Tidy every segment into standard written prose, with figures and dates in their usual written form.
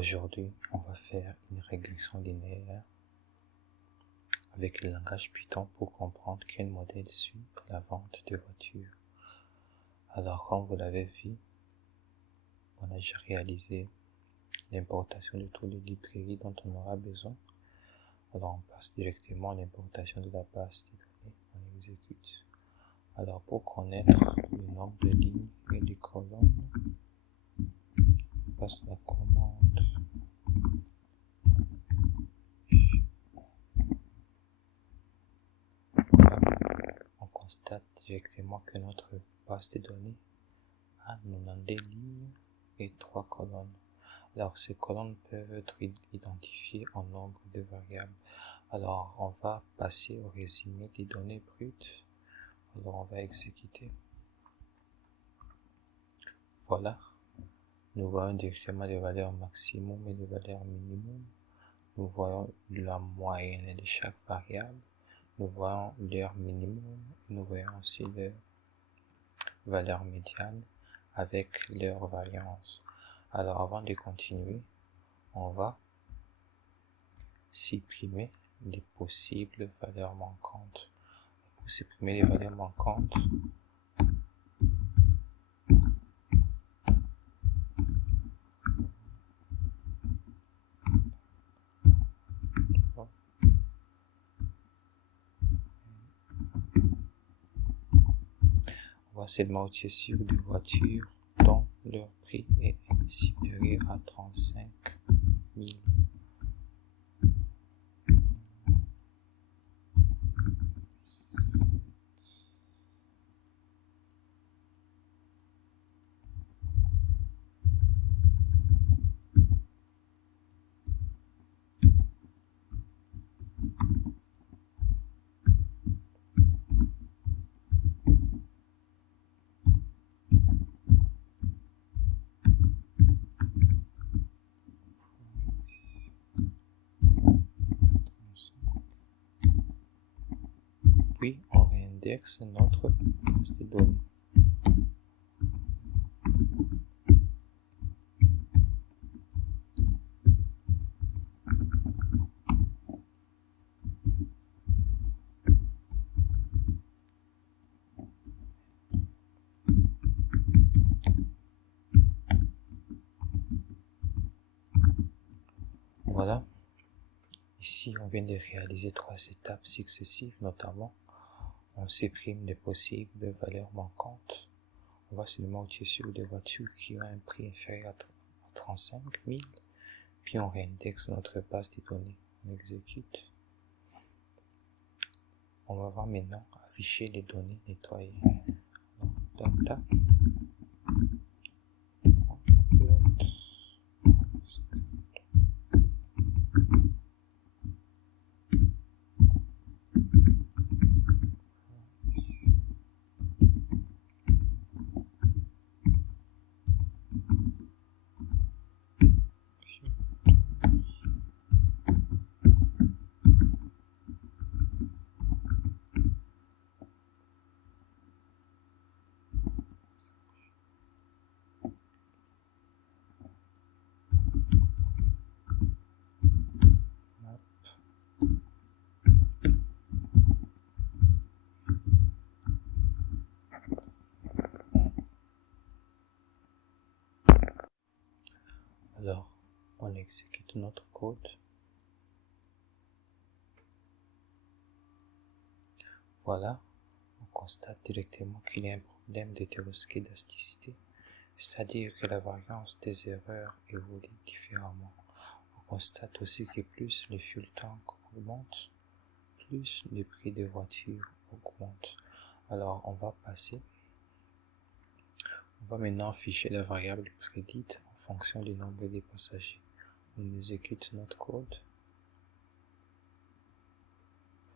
Aujourd'hui, on va faire une régression linéaire avec le langage Python pour comprendre quel modèle suit la vente de voitures. Alors, comme vous l'avez vu, on a déjà réalisé l'importation de toutes les librairies dont on aura besoin. Alors, on passe directement à l'importation de la base de données, on exécute. Alors, pour connaître le nombre de lignes et de colonnes, on passe la commande on constate directement que notre base de données a 92 lignes et 3 colonnes. Alors, ces colonnes peuvent être identifiées en nombre de variables. Alors, on va passer au résumé des données brutes. Alors, on va exécuter. Voilà. Nous voyons directement les valeurs maximum et les valeurs minimum. Nous voyons la moyenne de chaque variable. Nous voyons leur minimum. Nous voyons aussi leur valeur médiane avec leur variance. Alors, avant de continuer, on va supprimer les possibles valeurs manquantes. Pour supprimer les valeurs manquantes, on va seulement utiliser sur des voitures dont leur prix est supérieur à 35 000. Puis on réindexe notre base de données. Voilà. Ici, on vient de réaliser 3 étapes successives, notamment on supprime les possibles valeurs manquantes. On va seulement utiliser sur des voitures qui ont un prix inférieur à 35 000. Puis on réindexe notre base de données. On exécute. On va voir maintenant afficher les données nettoyées. Donc, data. Alors, on exécute notre code. Voilà, on constate directement qu'il y a un problème d'hétéroscédasticité, c'est-à-dire que la variance des erreurs évolue différemment. On constate aussi que plus le fuel tank augmente, plus le prix des voitures augmente. Alors, on va maintenant afficher la variable prédite en fonction du nombre de passagers. On exécute notre code.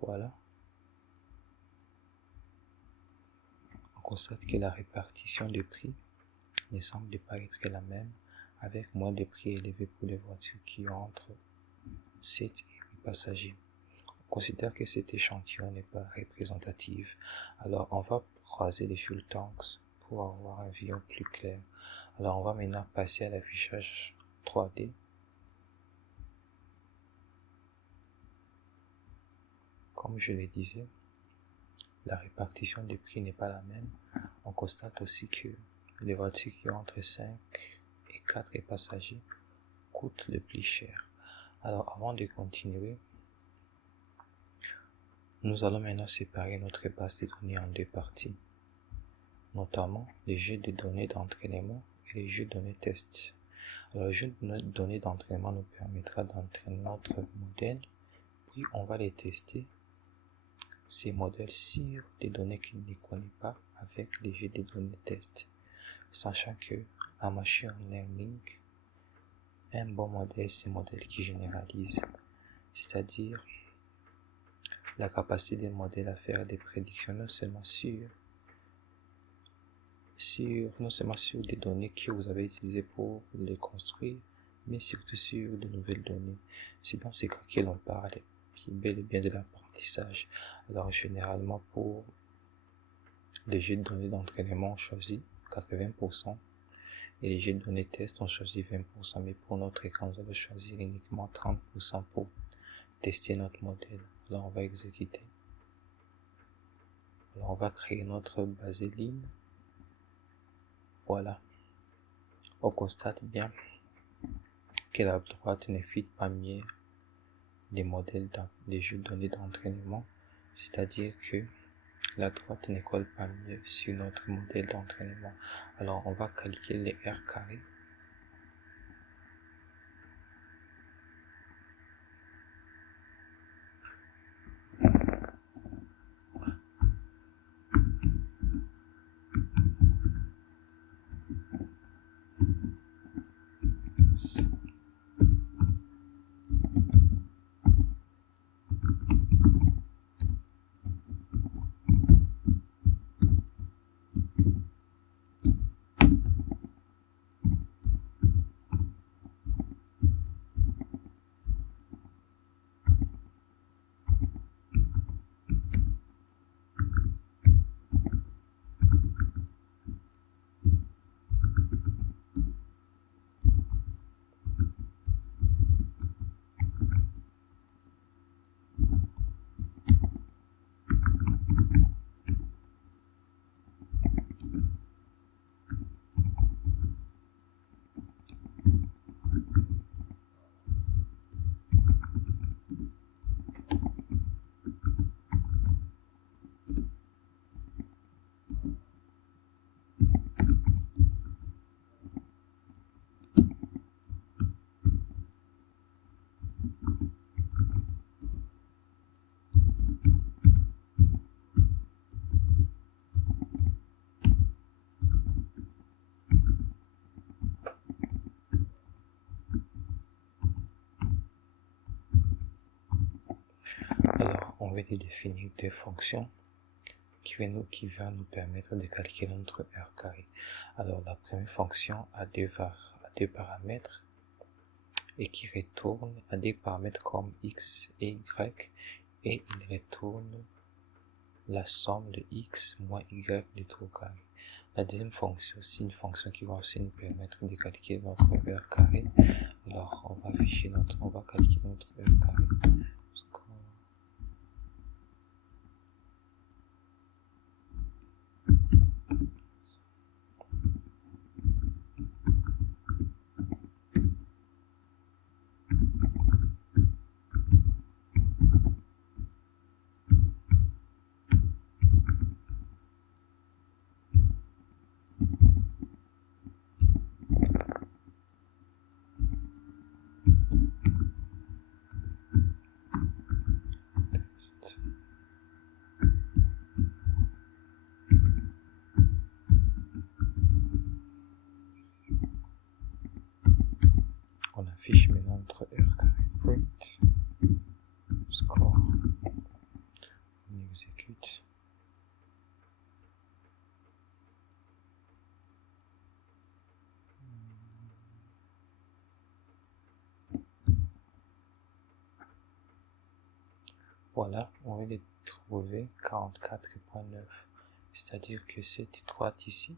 Voilà. On constate que la répartition des prix ne semble pas être la même, avec moins de prix élevés pour les voitures qui ont entre 7 et 8 passagers. On considère que cet échantillon n'est pas représentatif, alors on va croiser les fuel tanks pour avoir un vue plus clair. Alors on va maintenant passer à l'affichage 3D. comme je le disais, la répartition des prix n'est pas la même. On constate aussi que les voitures qui ont entre 5 et 4 passagers coûtent le plus cher. Alors avant de continuer, nous allons maintenant séparer notre base de données en deux parties, notamment les jeux de données d'entraînement et les jeux de données test. Alors le jeu de données d'entraînement nous permettra d'entraîner notre modèle, puis on va les tester, ces modèles, sur des données qu'il ne connaît pas avec les jeux de données test, sachant que en machine learning, un bon modèle, c'est un modèle qui généralise, c'est-à-dire la capacité d'un modèle à faire des prédictions non seulement sur des données que vous avez utilisées pour les construire, mais surtout sur de nouvelles données. C'est dans ces cas que l'on parle bel et bien de l'apprentissage. Alors généralement pour les jeux de données d'entraînement, on choisit 80%. Et les jeux de données test, on choisit 20%, mais pour notre cas, nous allons choisir uniquement 30% pour tester notre modèle. Alors on va exécuter. Alors on va créer notre base de ligne. Voilà. On constate bien que la droite ne fit pas mieux des modèles des jeux de données d'entraînement, c'est-à-dire que la droite ne colle pas mieux sur notre modèle d'entraînement. Alors on va calculer les R carrés. Alors, on va définir deux fonctions qui va nous permettre de calculer notre R carré. Alors, la première fonction a deux paramètres et qui retourne à des paramètres comme x et y, et il retourne la somme de x moins y de tout carré. La deuxième fonction, c'est une fonction qui va aussi nous permettre de calculer notre R carré. Alors, on va calculer notre R carré. On affiche maintenant notre R carré. Print score. On exécute. Voilà, on vient de trouver 44.9, c'est-à-dire que cette droite ici,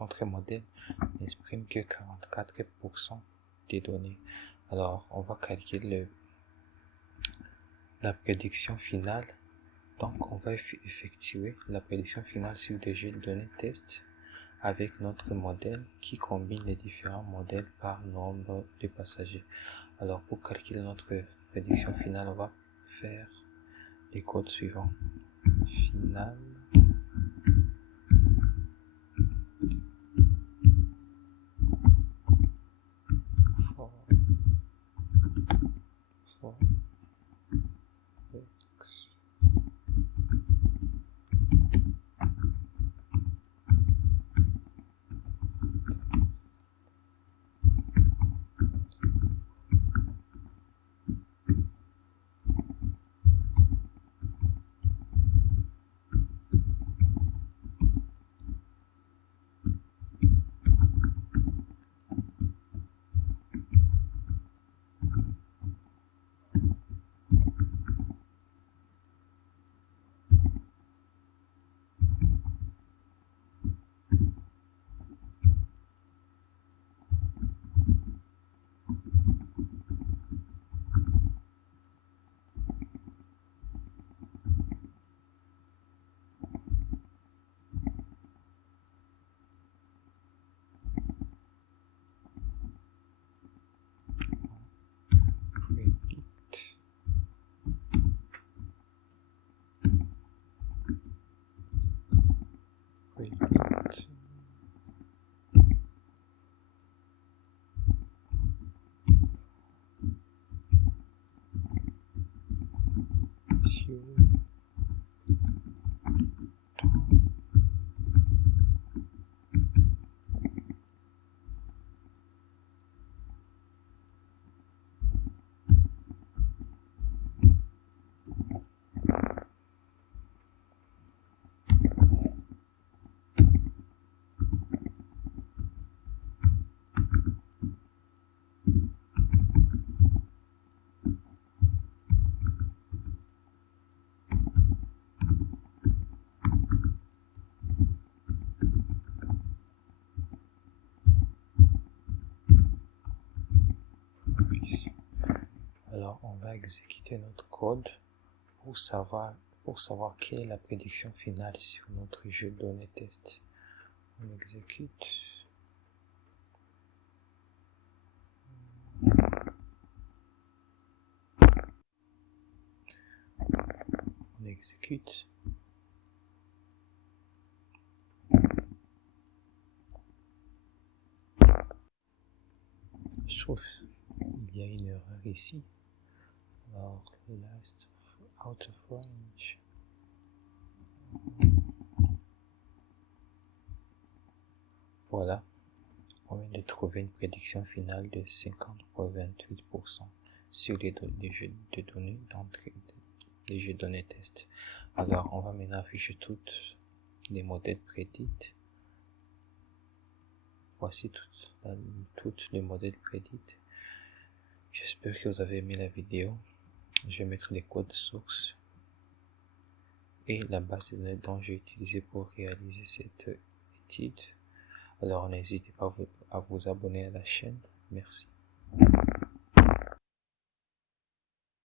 notre modèle n'exprime que 44% des données. Alors, on va calculer la prédiction finale. Donc, on va effectuer la prédiction finale sur des jeux de données test avec notre modèle qui combine les différents modèles par nombre de passagers. Alors, pour calculer notre prédiction finale, on va faire les codes suivants. Final for x. Alors, on va exécuter notre code pour savoir quelle est la prédiction finale sur notre jeu de données test. On exécute. On exécute. Je trouve qu'il y a une erreur ici. Alors, last out of range. Voilà, on vient de trouver une prédiction finale de 50,28% sur les jeux de données d'entrée, les jeux de données test. Alors, on va maintenant afficher toutes les modèles prédits. Voici toutes les modèles prédits. J'espère que vous avez aimé la vidéo. Je vais mettre les codes sources et la base de données dont j'ai utilisé pour réaliser cette étude. Alors n'hésitez pas à vous abonner à la chaîne. Merci.